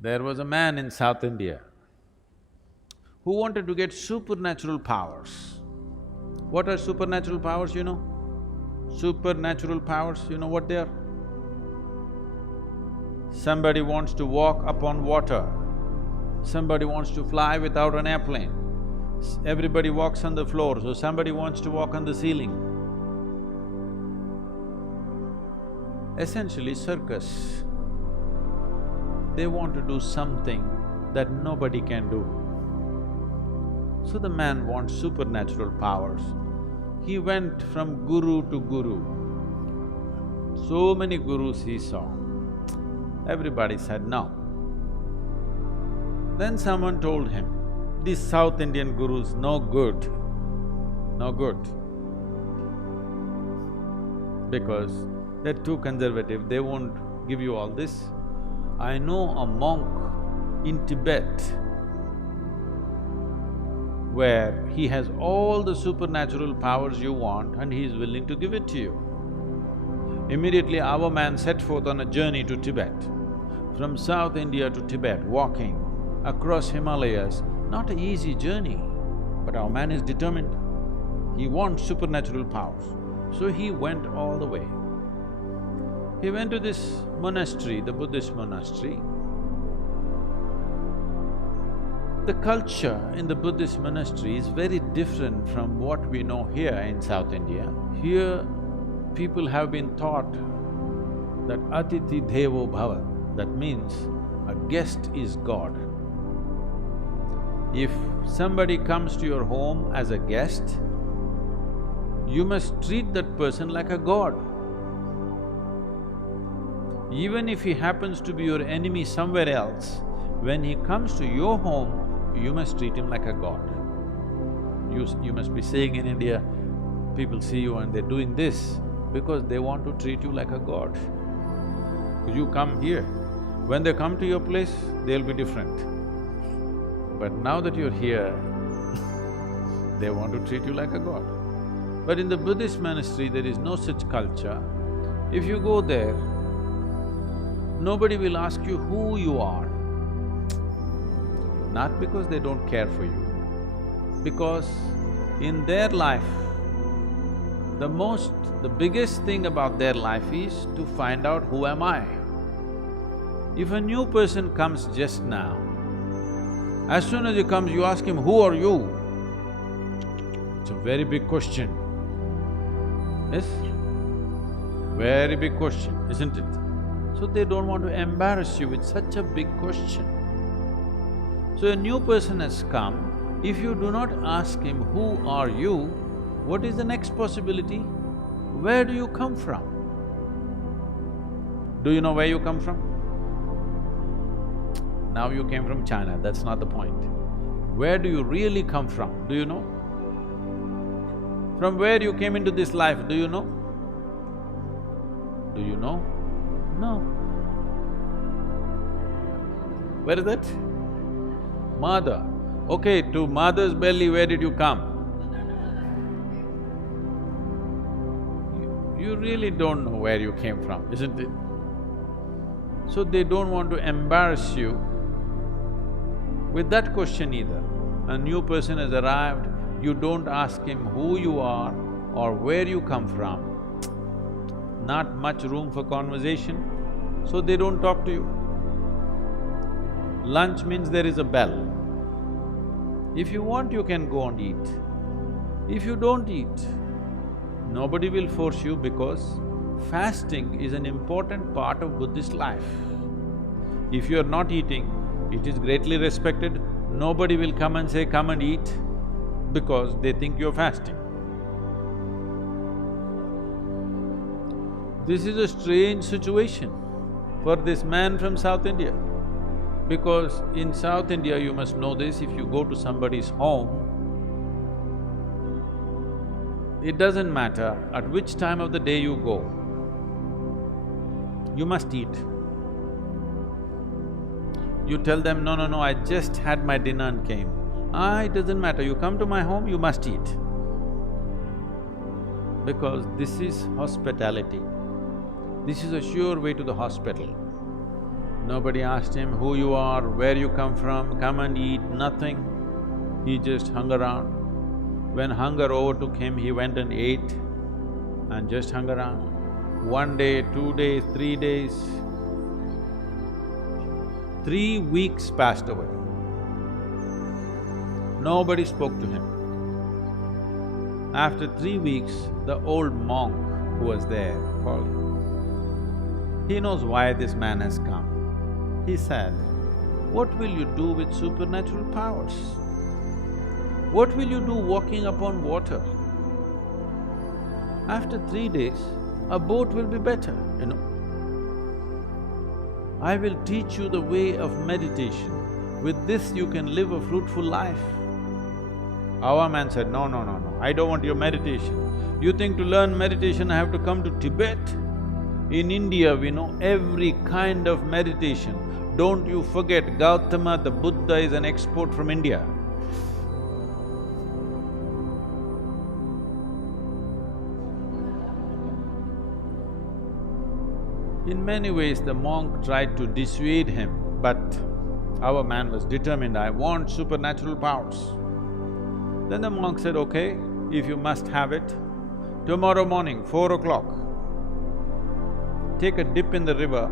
There was a man in South India who wanted to get supernatural powers. What are supernatural powers, you know? Supernatural powers, you know what they are? Somebody wants to walk upon water, somebody wants to fly without an airplane, everybody walks on the floor, so somebody wants to walk on the ceiling. Essentially, circus. They want to do something that nobody can do. So the man wants supernatural powers. He went from guru to guru. So many gurus he saw. Everybody said no. Then someone told him, these South Indian gurus, no good, no good. Because they're too conservative, they won't give you all this. I know a monk in Tibet where he has all the supernatural powers you want and he is willing to give it to you. Immediately our man set forth on a journey to Tibet. From South India to Tibet, walking across Himalayas, not an easy journey, but our man is determined. He wants supernatural powers, so he went all the way. He went to this monastery, the Buddhist monastery. The culture in the Buddhist monastery is very different from what we know here in South India. Here, people have been taught that Atiti Devo Bhava, that means a guest is God. If somebody comes to your home as a guest, you must treat that person like a god. Even if he happens to be your enemy somewhere else, when he comes to your home, you must treat him like a god. You must be saying in India, people see you and they're doing this because they want to treat you like a god. You come here, when they come to your place, they'll be different. But now that you're here, they want to treat you like a god. But in the Buddhist monastery, there is no such culture. If you go there, nobody will ask you who you are. Not because they don't care for you, because in their life, the biggest thing about their life is to find out who am I. If a new person comes just now, as soon as he comes, you ask him, who are you? It's a very big question. Yes? Very big question, isn't it? So they don't want to embarrass you with such a big question. So a new person has come, if you do not ask him, who are you, what is the next possibility? Where do you come from? Do you know where you come from? Now you came from China, that's not the point. Where do you really come from, do you know? From where you came into this life, do you know? Do you know? No. Where is it? Mother. Okay, to mother's belly, where did you come? You really don't know where you came from, isn't it? So they don't want to embarrass you with that question either. A new person has arrived, you don't ask him who you are or where you come from, not much room for conversation, so they don't talk to you. Lunch means there is a bell. If you want, you can go and eat. If you don't eat, nobody will force you because fasting is an important part of Buddhist life. If you are not eating, it is greatly respected, nobody will come and say, come and eat, because they think you're fasting. This is a strange situation for this man from South India. Because in South India, you must know this, if you go to somebody's home, it doesn't matter at which time of the day you go, you must eat. You tell them, no, I just had my dinner and came. It doesn't matter, you come to my home, you must eat. Because this is hospitality. This is a sure way to the hospital. Nobody asked him who you are, where you come and eat, nothing. He just hung around. When hunger overtook him, he went and ate and just hung around. 1 day, 2 days, 3 days. 3 weeks passed away. Nobody spoke to him. After 3 weeks, the old monk who was there called him. He knows why this man has come. He said, "What will you do with supernatural powers? What will you do walking upon water? After 3 days, a boat will be better, you know. I will teach you the way of meditation. With this you can live a fruitful life." Our man said, "No, no, no, no, I don't want your meditation. You think to learn meditation I have to come to Tibet? In India we know every kind of meditation. Don't you forget, Gautama the Buddha is an export from India." In many ways, the monk tried to dissuade him, but our man was determined, "I want supernatural powers." Then the monk said, "Okay, if you must have it, tomorrow morning, 4 o'clock, take a dip in the river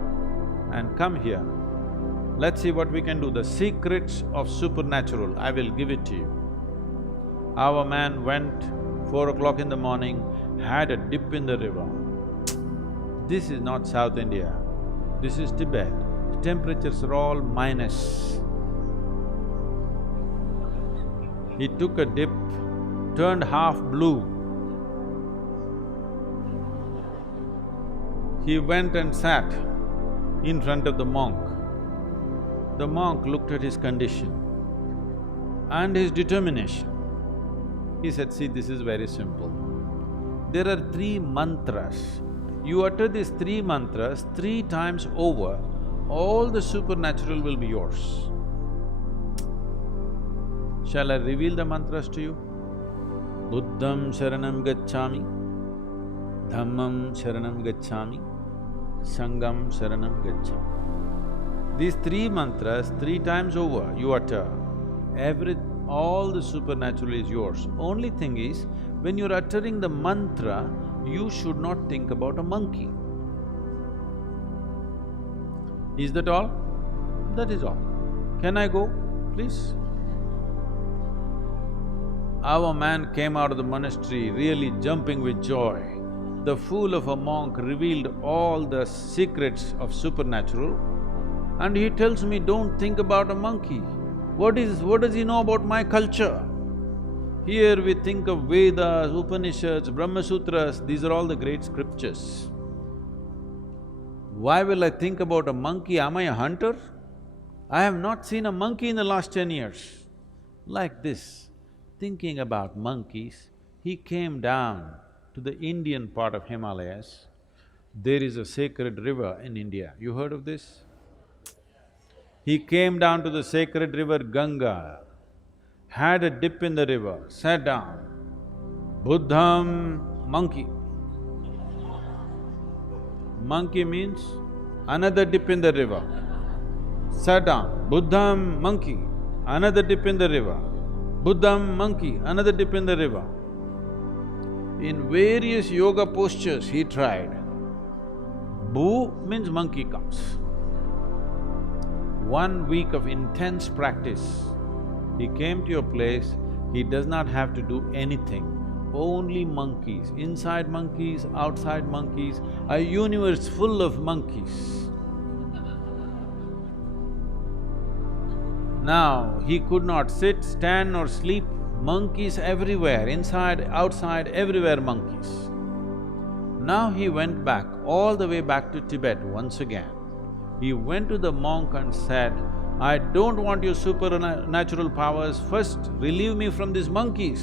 and come here. Let's see what we can do. The secrets of supernatural, I will give it to you." Our man went, 4 o'clock in the morning, had a dip in the river. This is not South India, this is Tibet. The temperatures are all minus. He took a dip, turned half blue. He went and sat in front of the monk. The monk looked at his condition and his determination. He said, "See, this is very simple. There are 3 mantras. You utter these 3 mantras 3 times over, all the supernatural will be yours." Shall I reveal the mantras to you? Buddham sharanam gacchami, Dhammam sharanam gacchami, Sangham sharanam gacchami. These 3 mantras 3 times over you utter, all the supernatural is yours. Only thing is, when you're uttering the mantra, you should not think about a monkey. Is that all? That is all. Can I go, please? Our man came out of the monastery really jumping with joy. The fool of a monk revealed all the secrets of supernatural, and he tells me, "Don't think about a monkey. What does he know about my culture? Here we think of Vedas, Upanishads, Brahma Sutras, these are all the great scriptures. Why will I think about a monkey? Am I a hunter? I have not seen a monkey in the last 10 years. Like this, thinking about monkeys, he came down to the Indian part of Himalayas. There is a sacred river in India. You heard of this? He came down to the sacred river Ganga, had a dip in the river, sat down. Buddham, monkey. Monkey means another dip in the river. Sat down. Buddham, monkey. Another dip in the river. Buddham, monkey. Another dip in the river. In various yoga postures he tried. Bu means monkey comes. 1 week of intense practice, he came to your place, he does not have to do anything, only monkeys, inside monkeys, outside monkeys, a universe full of monkeys. Now, he could not sit, stand or sleep, monkeys everywhere, inside, outside, everywhere monkeys. Now he went back, all the way back to Tibet once again. He went to the monk and said, "I don't want your supernatural powers, first relieve me from these monkeys."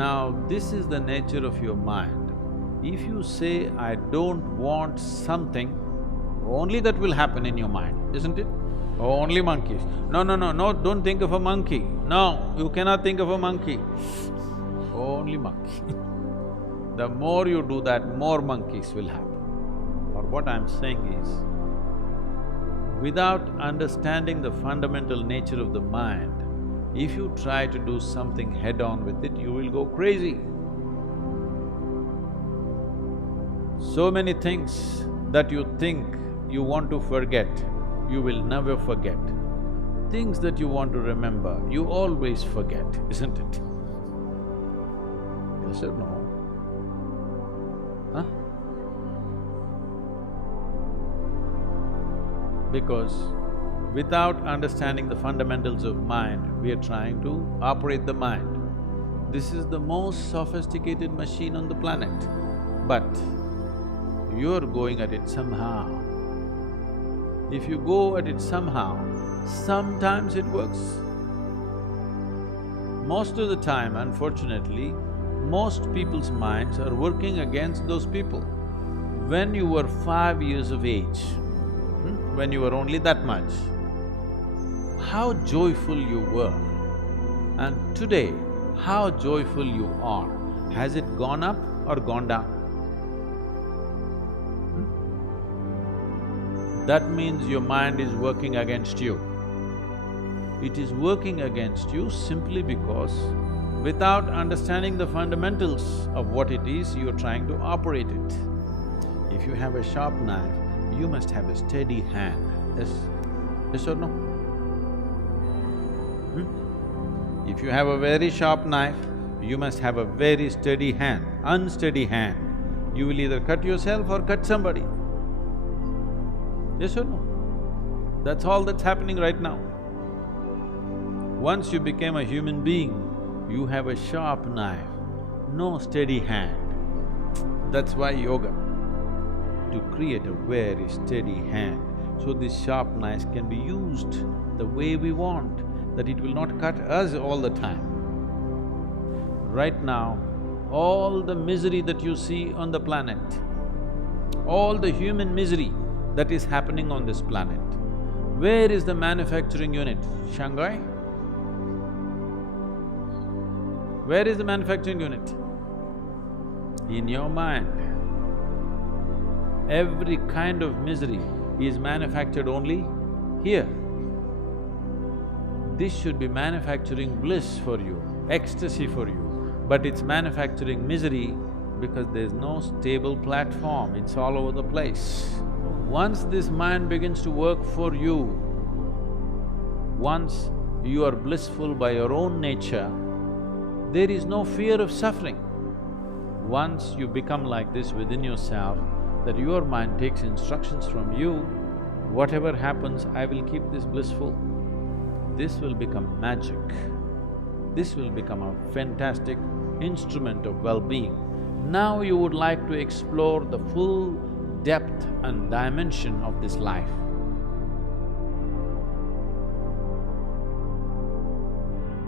Now, this is the nature of your mind. If you say, "I don't want something," only that will happen in your mind, isn't it? Oh, only monkeys. No, no, no, no, don't think of a monkey. No, you cannot think of a monkey. Only monkey. The more you do that, more monkeys will happen. or what I'm saying is, without understanding the fundamental nature of the mind, if you try to do something head-on with it, you will go crazy. So many things that you think you want to forget, you will never forget. Things that you want to remember, you always forget, isn't it? Yes or no? Huh? Because without understanding the fundamentals of mind, we are trying to operate the mind. This is the most sophisticated machine on the planet, but you're going at it somehow. If you go at it somehow, sometimes it works. Most of the time, unfortunately, most people's minds are working against those people. When you were 5 years of age, when you were only that much, how joyful you were, and today, how joyful you are. Has it gone up or gone down? That means your mind is working against you. It is working against you simply because without understanding the fundamentals of what it is, you're trying to operate it. If you have a sharp knife, you must have a steady hand, yes? Yes or no? If you have a very sharp knife, you must have a very steady hand. Unsteady hand, you will either cut yourself or cut somebody. Yes or no? That's all that's happening right now. Once you became a human being, you have a sharp knife, no steady hand. That's why yoga, to create a very steady hand, so this sharp knife can be used the way we want, that it will not cut us all the time. Right now, all the misery that you see on the planet, all the human misery that is happening on this planet, where is the manufacturing unit? Shanghai? Where is the manufacturing unit? In your mind. Every kind of misery is manufactured only here. This should be manufacturing bliss for you, ecstasy for you, but it's manufacturing misery because there's no stable platform, it's all over the place. Once this mind begins to work for you, once you are blissful by your own nature, there is no fear of suffering. Once you become like this within yourself, that your mind takes instructions from you, whatever happens, I will keep this blissful. This will become magic. This will become a fantastic instrument of well-being. Now you would like to explore the full depth and dimension of this life.